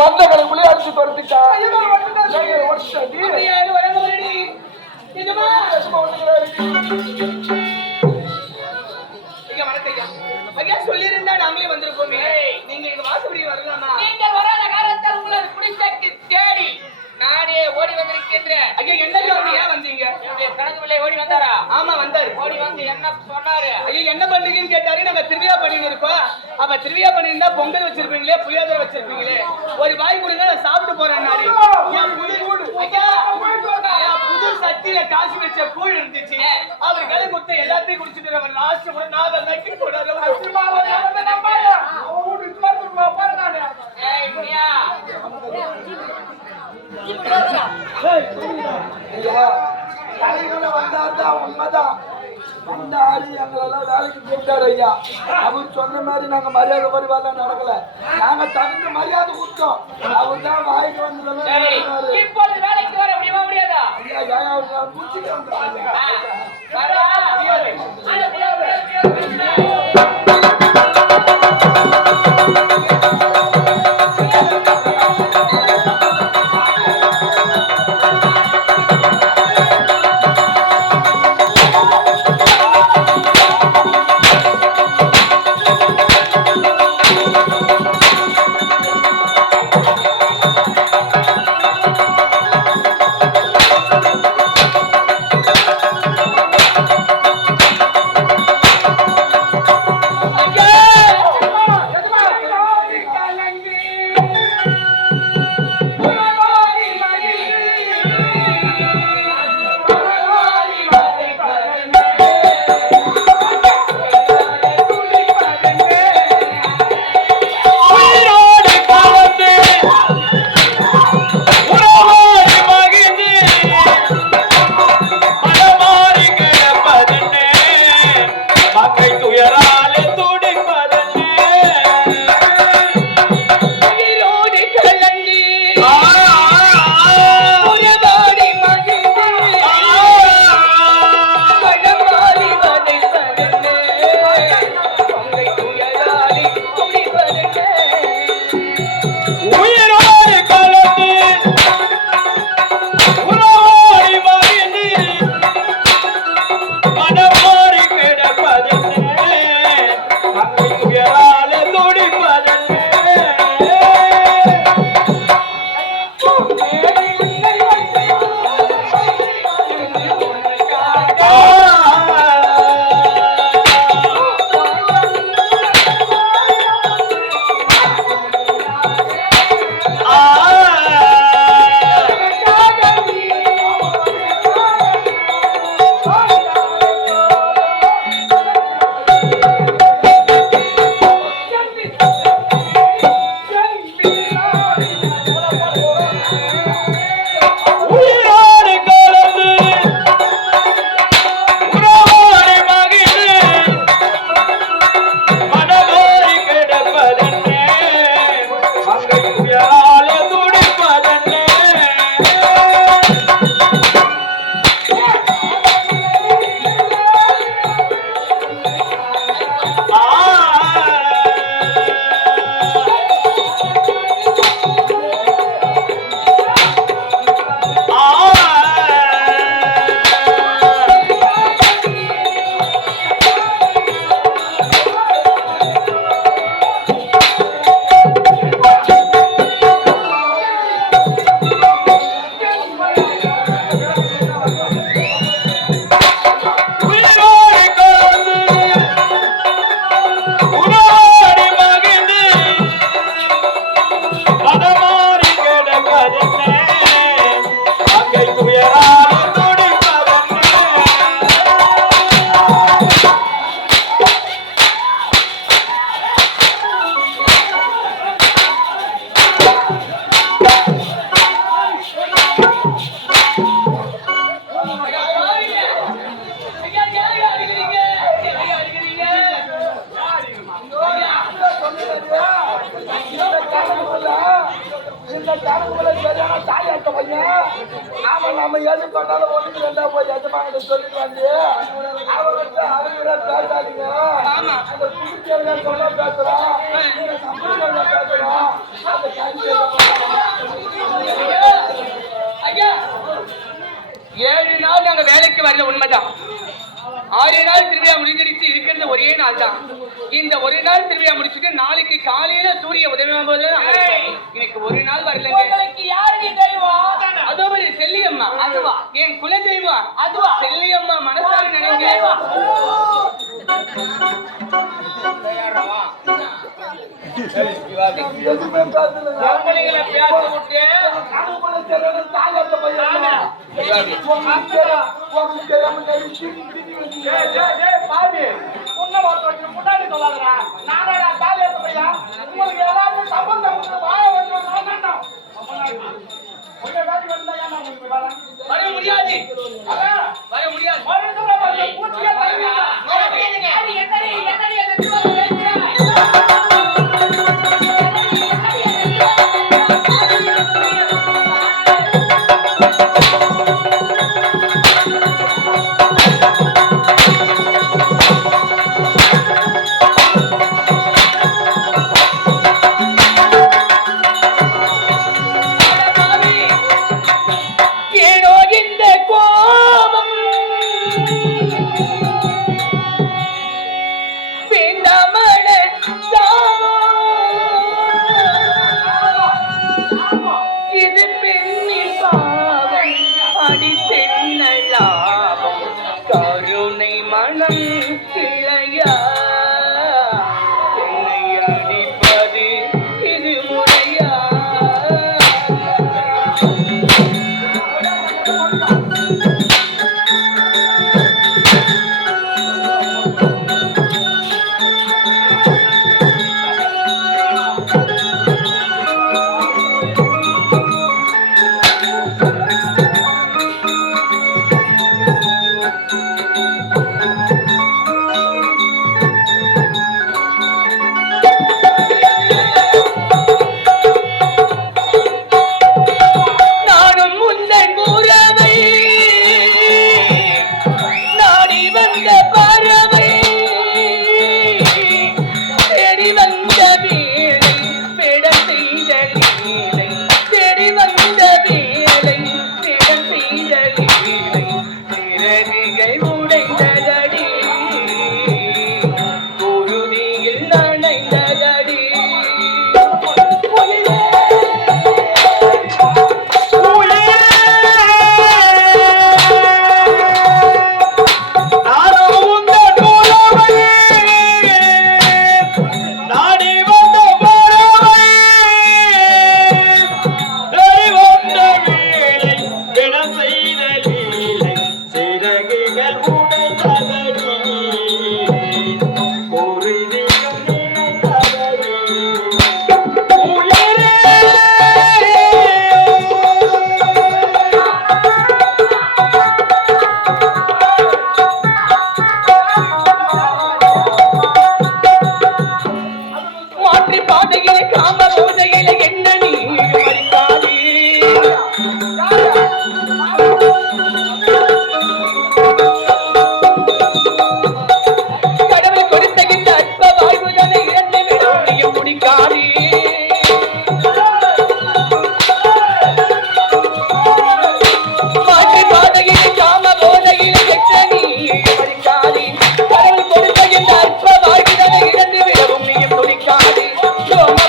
வந்தகளை புள்ளி அடிச்சு தொடுத்துட்டா சொல்லியிருந்தா நாங்களே வந்திருப்போமே. நீங்க எங்க வாசப்படி வரலாமா? நீங்கள் வராத காலத்தில் உங்களது குடிசைக்கு தேடி நானே ஓடி வந்திருக்கின்றேன். ஐயா என்ன ஏன் வந்தீங்க? என்னுடைய கணக்கு பிள்ளை ஓடி வந்தாரா? ஆமா வந்தாரு. ஓடி வந்து என்ன சொன்னாரு? ஐயா என்ன பண்றீங்கன்னு கேட்டாரு. நாங்க திருவிழா பண்ணிட்டு இருக்கோம். அப்ப திருவிழா பண்ணிருந்தா பொங்கல் வச்சிருப்பீங்களே, புளியோதரை வச்சிருப்பீங்களே, ஒரு வாய் கொடுங்க நான் சாப்பிட்டு போறேன். புது சட்டியில காசு வச்ச கூழ் இருந்துச்சு. அவர் கையில கொடுத்த எல்லாத்தையும் குடிச்சிட்டு நம்ம லாஸ்ட் கூட நான் நக்கி போடாரு. வேலைக்கு கூப்பிட்டாரு ஐயா. அவர் சொன்ன மாதிரி நாங்க மரியாதை பரிவால நடக்கல. நாங்க தகுந்த மரியாதை கொடுத்தோம். அவர் தான் வாய்க்கு வந்து வேலைக்கு வர முடியாதா? நம்ம எது பண்ணாலும் ஒண்ணுக்கு ரெண்டா போய் எஜமானிட்ட சொல்லிட்டு வந்து அவர்கிட்ட அவங்க பேசாதீங்க. அந்த புதுச்சேரியா சொல்ல பேசுறோம். திருவிழா முடிச்சுட்டு நாளைக்கு காலையில சூரிய உதயம் போது இன்னைக்கு ஒரு நாள் வரலங்க. உங்களுக்கு யாரு நீ தெய்வம்? அதோ செல்லியம்மா. அதுவா? என் குல தெய்வம். அதுவா? செல்லியம்மா மனசார நினைங்க. எதுவுமே பேசல. பொம்பளைங்களை பேச விட்டு நான் கூட தெரியல, தாயாட்ட பையன். உனக்கு தெரியாம நடிச்சு திட்டி வச்சு. பாவி முன்ன ஒருத்தருக்கு முன்னாடி சொல்லாதடா. நானடா தாலி எடுத்த பையன். உங்களுக்கு எல்லாரும் சம்பந்தம் வாய வந்து நான் கொஞ்சம் காட்டி வந்தா ஏன் உங்களுக்கு வர முடியாது. வர முடியாது. பூச்சியா தலைவியா அது என்னடி எதுக்கு பேசுறாய்? கருணை மனம் கிளையா என்னை அடிப்பது இது முறையா? Come on.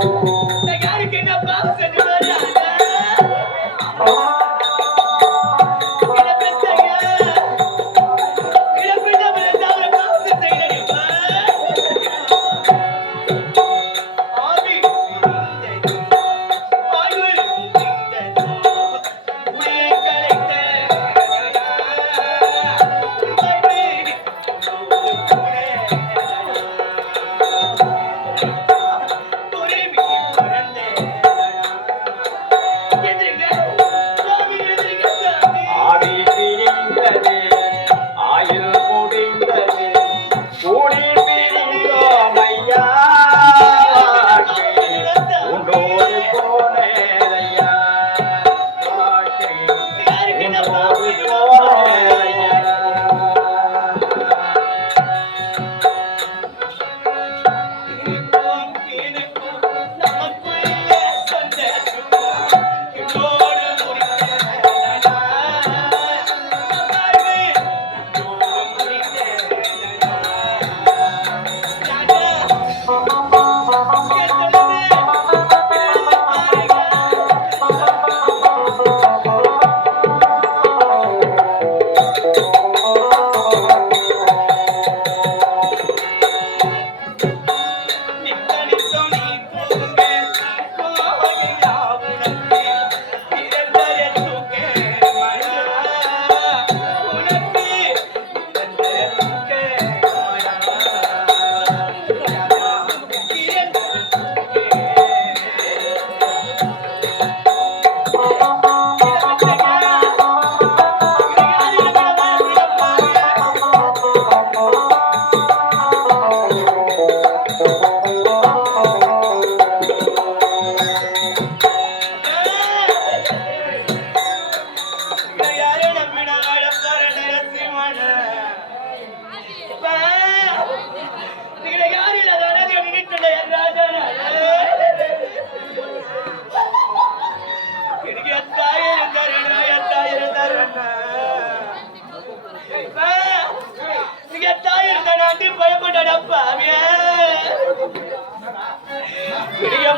நான் யாருக்கு என்ன பாவம் செஞ்சுட்டோம் ராஜா? என்ன பெற்றாங்க? என்ன பெற்றவளை தவிர பாவம் செய்யலையேப்பா. ஆவி பிரிந்தது, ஆயுள் பிரிந்தது, உயிரை கலைத்த ஆவி பிரிந்தது ஆயுள் முடிந்தது கூடி பிரிந்தோமையா உண்டோடு போனேதையா வாழ்க்கை உண்டோடு போனேதையா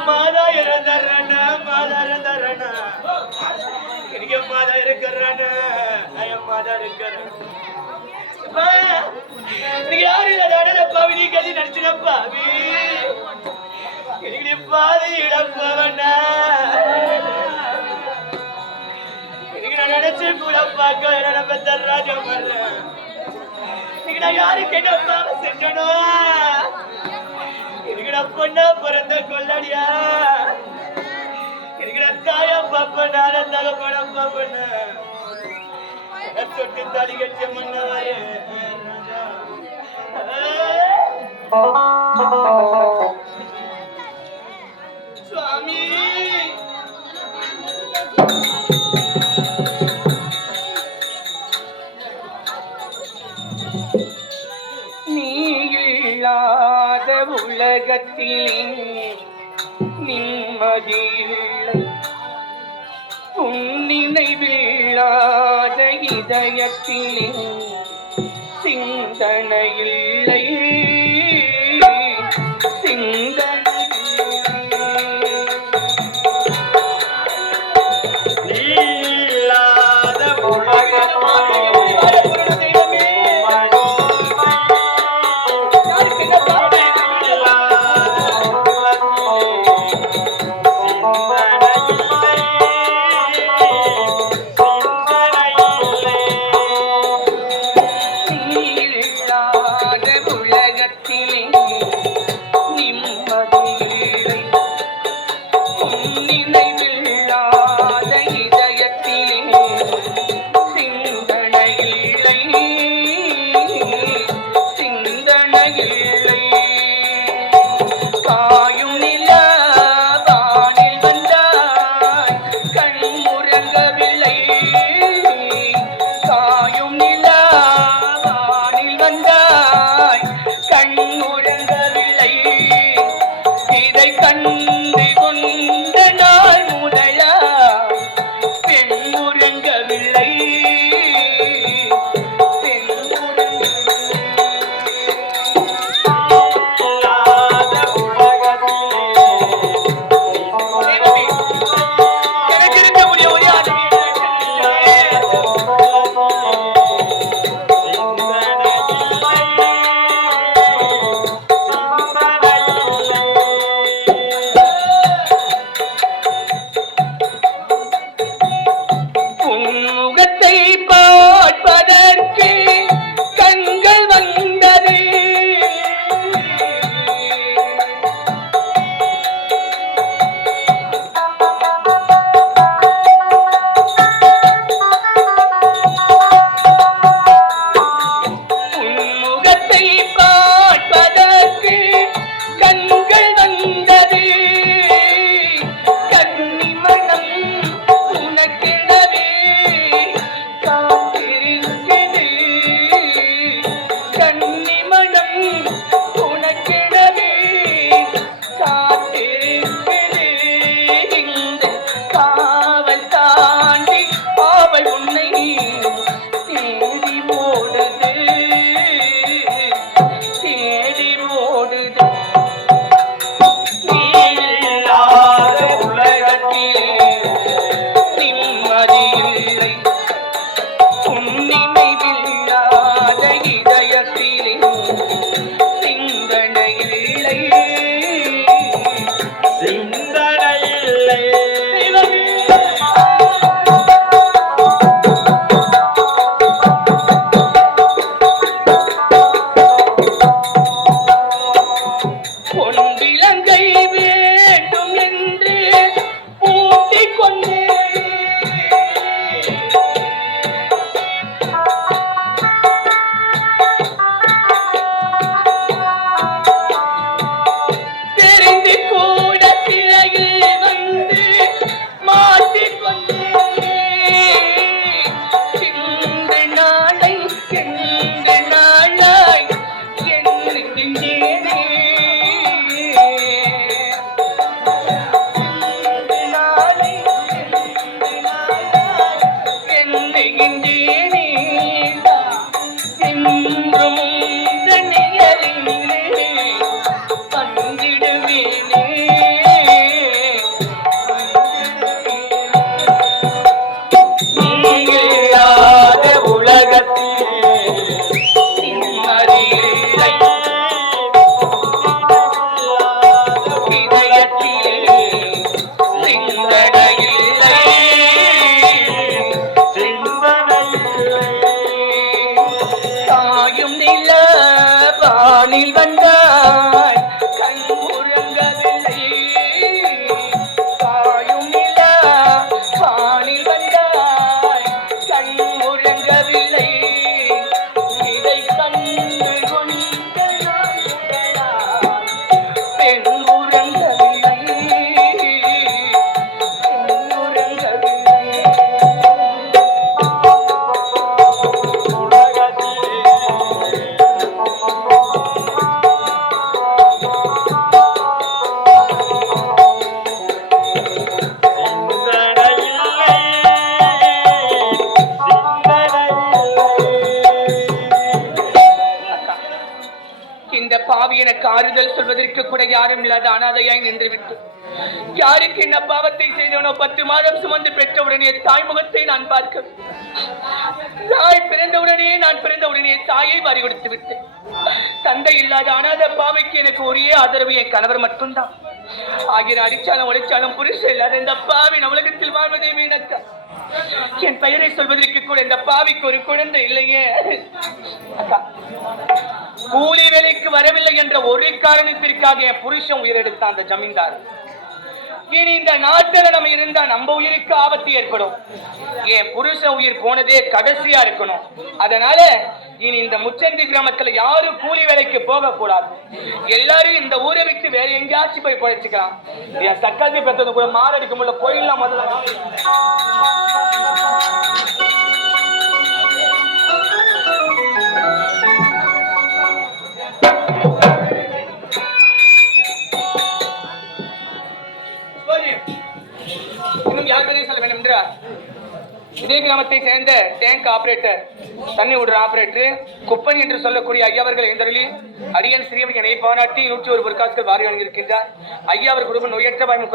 மாதா இறந்தரண மாதா இறந்தரண மாதா இருக்கிறன மாதா இருக்கிற யாரு இல்லாதப்பா நீ கதி நடிச்சிடப்பா நீ பாதி இழப்பவன நான் நினைச்சு கூட பார்க்க என்ன பெத்த ராஜம் நான் யாருக்கு என்ன பாவம் செஞ்சனோ இருக்கிற பொண்ணா பிறந்த கொள்ளடியா இருக்கிற தாயா பாப்ப நான தகப்பட பாப்பன தொட்டு தாடி கட்ட மன்னவாயே சுவாமி நீ இல்லாத உலகத்தில் நிம்மதியில்லை உன் நினைவில்லாத இதயத்திலே சிந்தனையில்லை உலக கூட யாரும் இல்லாத அனாதையாய் நின்றுவிட்டு யாருக்கு என்ன பாவத்தை செய்தவனோ 10 மாதம் சுமந்து பெற்றவுடனே தாய் முகத்தை நான் பார்க்க தாய் பிறந்தவுடனே தாயை வாரி கொடுத்து விட்டேன். தந்தை இல்லாத அனாதை பாவைக்கு எனக்கு ஒரே ஆதரவு என் கணவர் மட்டும்தான். ஆகிற அடிச்சாலும் ஒழிச்சாலும் புருஷன் இல்லாத இந்த பாவின் உலகத்தில் வாழ்வதே வீணக்கா. என் பெயரை சொல்வதற்கு கூட இந்த பாவிக்கு ஒரு குழந்தை இல்லையே. அக்கா, கூலி வேலைக்கு வரவில்லை என்ற ஒரு காரணத்திற்காக என் புருஷன் உயிரெடுத்த அந்த ஜமீன்தார் இனி இந்த நாட்டில நம்ம இருந்தா நம்ம உயிருக்கு ஆபத்து ஏற்படும். என் புருஷன் உயிர் போனதே கடைசியா இருக்கணும். அதனால இனி இந்த முச்சந்தி கிராமத்துல யாரும் கூலி வேலைக்கு போக கூடாது. எல்லாரும் இந்த ஊரை விட்டு வேற எங்கேயாச்சும் போய் பழச்சிக்கலாம். என் சக்காத்தி பெற்றது கூட மாரடிக்க முடியல. போயிடலாம் முதல்ல. இன்னும் யார் பேரையும் சொல்ல வேண்டும் என்றால் இதே கிராமத்தை சேர்ந்த டேங்க் ஆபரேட்டர், தண்ணி விடுற ஆபரேட்டர், குப்பன் என்று சொல்லக்கூடிய ஐயாவர்கள் எந்தரில் அரியன் சிறியவன் என்னை பாராட்டி 101 பொற்காசுகள் வாரி வழங்கியிருக்கின்றார். ஐயா அவர் குடும்பம் நோயற்ற